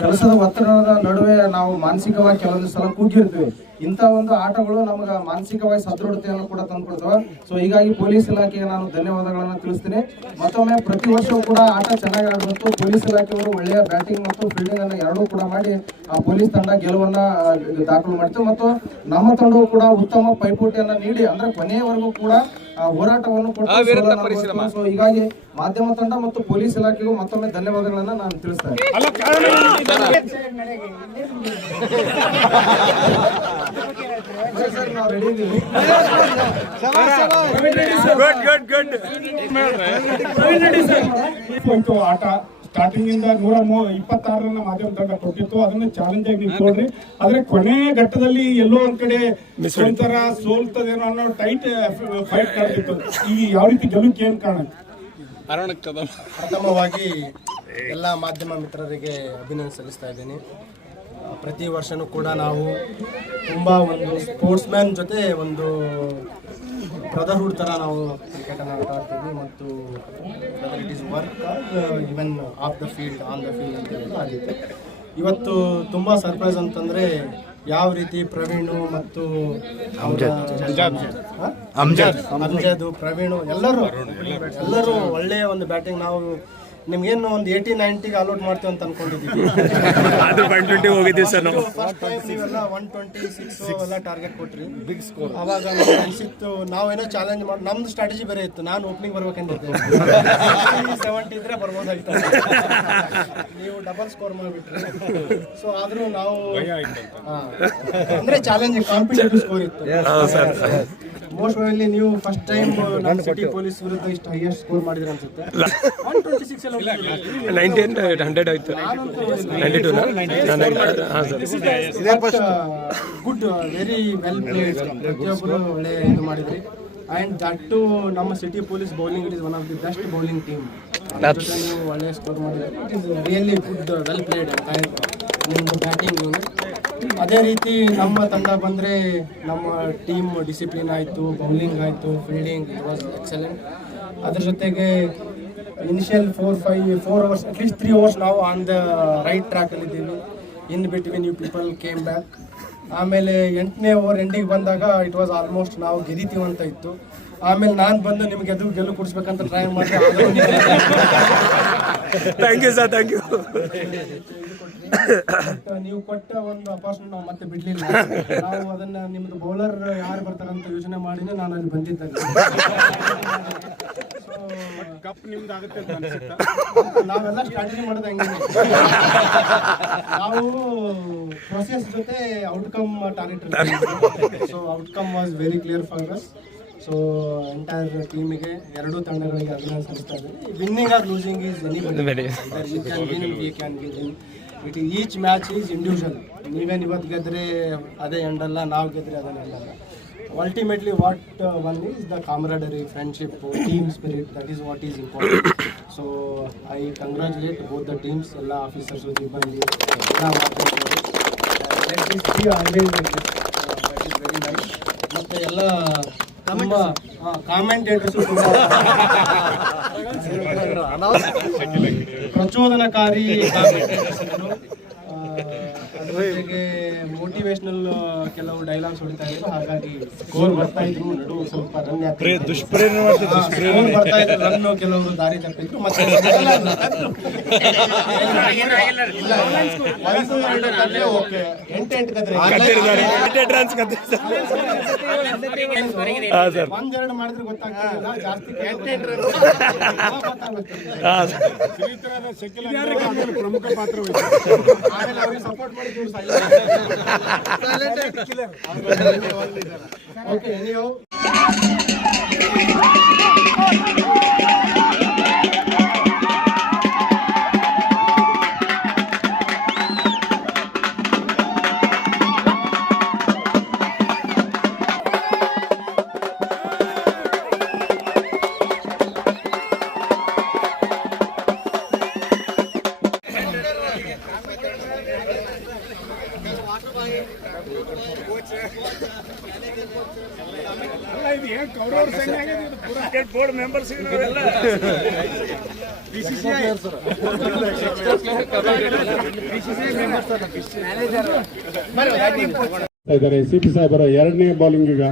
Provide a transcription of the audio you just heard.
ಕೆಲಸದ ಒತ್ತಡದ ನಡುವೆ ನಾವು ಮಾನಸಿಕವಾಗಿ ಕೆಲವೊಂದು ಸಲ ಕುಗ್ಗಿರ್ತೀವಿ. ಇಂಥ ಒಂದು ಆಟಗಳು ನಮಗೆ ಮಾನಸಿಕವಾಗಿ ಸದೃಢತೆಯನ್ನು ಕೂಡ ತಂದುಕೊಡ್ತವೆ. ಸೊ ಹೀಗಾಗಿ ಪೊಲೀಸ್ ಇಲಾಖೆಗೆ ನಾನು ಧನ್ಯವಾದಗಳನ್ನು ತಿಳಿಸ್ತೀನಿ. ಮತ್ತೊಮ್ಮೆ ಪ್ರತಿ ವರ್ಷವೂ ಕೂಡ ಆಟ ಚೆನ್ನಾಗಿ ಆಡಬೇಕು. ಪೊಲೀಸ್ ಇಲಾಖೆಯವರು ಒಳ್ಳೆಯ ಬ್ಯಾಟಿಂಗ್ ಮತ್ತು ಫೀಲ್ಡಿಂಗ್ ಅನ್ನು ಎರಡೂ ಕೂಡ ಮಾಡಿ ಆ ಪೊಲೀಸ್ ತಂಡ ಗೆಲುವನ್ನ ದಾಖಲು ಮಾಡ್ತೀವಿ. ಮತ್ತು ನಮ್ಮ ತಂಡವು ಕೂಡ ಉತ್ತಮ ಪೈಪೋಟಿಯನ್ನು ನೀಡಿ ಅಂದ್ರೆ ಕೊನೆಯವರೆಗೂ ಕೂಡ ಹೋರಾಟವನ್ನು ಕೊಟ್ಟು. ಸೊ ಹೀಗಾಗಿ ಮಾಧ್ಯಮ ತಂಡ ಮತ್ತು ಪೊಲೀಸ್ ಇಲಾಖೆಗೂ ಮತ್ತೊಮ್ಮೆ ಧನ್ಯವಾದಗಳನ್ನ ನಾನು ತಿಳಿಸ್ತೇನೆ. ಆಟ ಸ್ಟಾರ್ಟಿಂಗ್ ಇಂದ 126 ರನ್ನ ಮಾಧ್ಯಮ ತಂಡ ಕೊಟ್ಟಿತ್ತು. ಅದನ್ನ ಚಾಲೆಂಜ್ ಆಗಿ ನೀವು ತೋಡ್ರಿ. ಆದ್ರೆ ಕೊನೆ ಘಟ್ಟದಲ್ಲಿ ಎಲ್ಲೋ ಒಂದ್ ಕಡೆ ಒಂಥರ ಸೋಲ್ತದೇನೋ ಅನ್ನೋ ಟೈಟ್ ಫೈಟ್ ನಡೆದಿತ್ತು. ಈಗ ಯಾವ ರೀತಿ ಗೆಲುವಿಗೆ ಏನ್ ಕಾರಣ? ಪ್ರಥಮವಾಗಿ ಎಲ್ಲ ಮಾಧ್ಯಮ ಮಿತ್ರರಿಗೆ ಅಭಿನಂದನೆ ಸಲ್ಲಿಸ್ತಾ ಇದ್ದೀನಿ. ಪ್ರತಿ ವರ್ಷನೂ ಕೂಡ ನಾವು ತುಂಬ ಒಂದು ಸ್ಪೋರ್ಟ್ಸ್ಮ್ಯಾನ್ ಜೊತೆ ಒಂದು ಬ್ರದರ್ಹುಡ್ ಥರ ನಾವು ಕ್ರಿಕೆಟನ್ನು ಆಟ ಆಡ್ತೀವಿ. ಮತ್ತು it is work even of the field on the field ಅಂತ ಆಗಿದೆ. ಇವತ್ತು ತುಂಬ ಸರ್ಪ್ರೈಸ್ ಅಂತಂದರೆ ಯಾವ ರೀತಿ ಪ್ರವೀಣು ಮತ್ತು ಅಮ್ಜದ್ ಪ್ರವೀಣು ಎಲ್ಲರೂ ಒಳ್ಳೆಯ ಒಂದು ಬ್ಯಾಟಿಂಗ್. ನಾವು ನಿಮ್ಗೇನು ಒಂದು 80-90 ಆಲ್ಔಟ್ ಮಾಡ್ತೀವಿ ಅಂತ ಅನ್ಕೊಂಡಿದ್ದೀವಿ. ಫಸ್ಟ್ ಟೈಮ್ ನೀವೆಲ್ಲ 126 ಎಲ್ಲ ಟಾರ್ಗೆಟ್ ಕೊಟ್ರಿ, ಬಿಗ್ ಸ್ಕೋರ್. ಅವಾಗ ನಮ್ಗೆ ಅನಿಸಿತ್ತು ನಾವೇನೋ ಚಾಲೆಂಜ್ ಮಾಡಿ, ನಮ್ದು ಸ್ಟ್ರಾಟಜಿ ಬೇರೆ ಇತ್ತು. ನಾನು ಓಪನಿಂಗ್ ಬರ್ಬೇಕಂದಿದ್ದೆ, 70 ಇದ್ರೆ ಬರ್ಬೋದಾಗಿತ್ತು. ನೀವು ಡಬಲ್ ಸ್ಕೋರ್ ಮಾಡಿಬಿಟ್ರಿ. ಸೊ ಆದ್ರೂ ನಾವು ಅಂದ್ರೆ ಚಾಲೆಂಜ್ ಕಾಂಪಿಟೇಟಿವ್ ಸ್ಕೋರ್ ಇತ್ತು. ಮೋಸ್ಟ್ ಪ್ರಾಬಬ್ಲಿ ನೀವು ಫಸ್ಟ್ ಟೈಮ್ ನಮ್ಮ ಸಿಟಿ ಪೊಲೀಸ್ ವಿರುದ್ಧ ಇಷ್ಟು ಹೈಯೆಸ್ಟ್ ಸ್ಕೋರ್ ಮಾಡಿದ್ರೆ ಅನ್ಸುತ್ತೆ. 126 ಗುಡ್, ವೆರಿ ವೆಲ್ ಪ್ಲೇಡ್. ಪ್ರತಿಯೊಬ್ಬರು ಒಳ್ಳೆ ಇದು ಮಾಡಿದ್ರಿ. ಆ್ಯಂಡ್ ದಟ್ ಟು ನಮ್ಮ city police bowling it is one of the best bowling team. ನೀವು ಒಳ್ಳೆ ಸ್ಕೋರ್ ಮಾಡಿದ್ರಿ. It is really good, well played ನಿಮ್ಮದು ಬ್ಯಾಟಿಂಗ್. ಅದೇ ರೀತಿ ನಮ್ಮ ತಂಡ ಬಂದರೆ ನಮ್ಮ ಟೀಮ್ ಡಿಸಿಪ್ಲಿನ್ ಆಯಿತು, ಬೌಲಿಂಗ್ ಆಯಿತು, ಫೀಲ್ಡಿಂಗ್ ಇಟ್ ವಾಸ್ ಎಕ್ಸಲೆಂಟ್. ಅದ್ರ ಜೊತೆಗೆ ಇನಿಷಿಯಲ್ 4 ಅವರ್ಸ್ ಅಟ್ಲೀಸ್ಟ್ 3 ಅವರ್ಸ್ ನಾವು ಆನ್ ದ ರೈಟ್ ಟ್ರ್ಯಾಕಲ್ಲಿದ್ದೀವಿ. In between you people came back. ಆಮೇಲೆ 8ನೇ ಓವರ್ ಎಂಡಿಗೆ ಬಂದಾಗ ಇಟ್ ವಾಸ್ ಆಲ್ಮೋಸ್ಟ್ ನಾವು ಗೆದಿತೀವಿ ಅಂತ ಇತ್ತು. ಆಮೇಲೆ ನಾನು ಬಂದು ನಿಮ್ಗೆ ಗೆಲ್ಲು ಕೊಡಿಸ್ಬೇಕಂತ ಟ್ರೈ ಮಾಡಿದೆ. Thank you sir, thank you. ನೀವು ಕೊಟ್ಟ ಒಂದು ಅಪಾರ್ಚುನಿಟಿ ನಾವು ಮತ್ತೆ ಬಿಡ್ಲಿಲ್ಲ. ನಾವು ಅದನ್ನ ನಿಮ್ದು ಬೌಲರ್ ಯಾರು ಬರ್ತಾರಂತ ಯೋಚನೆ ಮಾಡಿನೇ ನಾನು ಅಲ್ಲಿ ಬಂದಿದ್ದೆ. ಕಪ್ ನಿಮ್ದು ಆಗುತ್ತೆ ಅಂತ ಅನ್ಸುತ್ತಾ? ನಾವೆಲ್ಲ ಸ್ಟ್ರಾಟಜಿ ಮಾಡೋದು ಹೆಂಗೆ, ನಾವು ಪ್ರೊಸೆಸ್ ಜೊತೆ outcome target. So outcome was very clear for us. So entire ಟೀಮಿಗೆ, ಎರಡೂ ತಂಡಗಳಿಗೆ ಅಭಿನಂದನೆ ಸಲ್ಲಿಸ್ತಾ ಇದ್ದೀನಿ. Winning or losing is anybody. You can win, we can win. It each match is individual. ನೀವೇನು ಇವತ್ತು ಗೆದ್ರೆ ಅದೇ ಎಂಡಲ್ಲ, ನಾವು ಗೆದ್ರೆ ಅದೇ ಎಂಡಲ್ಲ. Ultimately what one is the camaraderie, friendship, team spirit. That is what is important. So I congratulate both the teams. ಎಲ್ಲ ಆಫೀಸರ್ಸ್ ಬಂದು ಎಲ್ಲ ಮಾತಾಡ್ತಾರೆ. That is very nice. ಮತ್ತು ಎಲ್ಲ ತುಂಬ ಕಾಮೆಂಟೇಟರ್ಸು ತುಂಬ ಪ್ರಚೋದನಕಾರಿ ಕಾಮೆಂಟೇಟರ್ಸ್ಗಳು. ಅದ್ರ ಜೊತೆಗೆ ಮೋಟಿವೇಶನಲ್ ಕೆಲವು ಡೈಲಾಗ್ಸ್ ಹೊಡಿತಾ ಇದ್ರು. ಹಾಗಾಗಿ ಸ್ಕೋರ್ ಬರ್ತಾ ಇದ್ರು, ನಡು ಸ್ವಲ್ಪ ರನ್ ಬರ್ತಾ ಇದ್ರು, ರನ್ನು ಕೆಲವರು ದಾರಿ ತಪ್ಪಿದ್ರು. ಮತ್ತೆ ಓಕೆ 8 ಕದ್ರೆ 1-2 ಮಾಡಿದ್ರೆ ಗೊತ್ತಾಗ್ತಿಲ್ಲ, ಜಾಸ್ತಿ ಪ್ರಮುಖ ಪಾತ್ರ ಆಮೇಲೆ ಅವ್ರಿಗೆ ಸಪೋರ್ಟ್ ಮಾಡಿ ಓಕೆ. ನೀವು ಬೋರ್ಡ್ ಮೆಂಬರ್ಸ್ ಇದ್ದಾರೆ. ಸಿ ಪಿ ಸಾಹೇಬರ ಎರಡನೇ ಬೌಲಿಂಗ್ ಈಗ